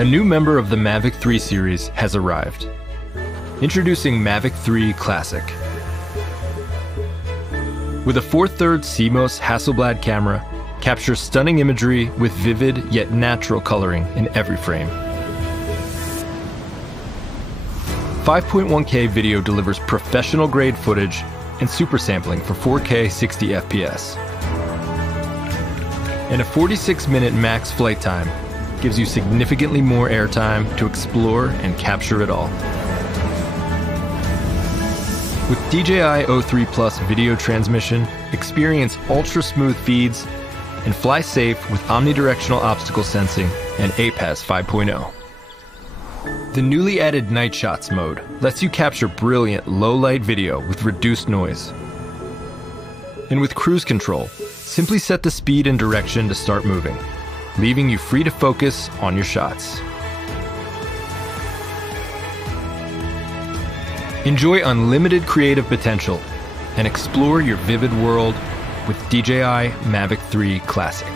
A new member of the Mavic 3 series has arrived. Introducing Mavic 3 Classic. With a 4/3 CMOS Hasselblad camera, capture stunning imagery with vivid yet natural coloring in every frame. 5.1K video delivers professional-grade footage and super sampling for 4K 60 FPS. And a 46-minute max flight time gives you significantly more airtime to explore and capture it all. With DJI O3 Plus video transmission, experience ultra-smooth feeds and fly safe with omnidirectional obstacle sensing and APAS 5.0. The newly added Night Shots mode lets you capture brilliant low-light video with reduced noise. And with cruise control, simply set the speed and direction to start moving, leaving you free to focus on your shots. Enjoy unlimited creative potential and explore your vivid world with DJI Mavic 3 Classic.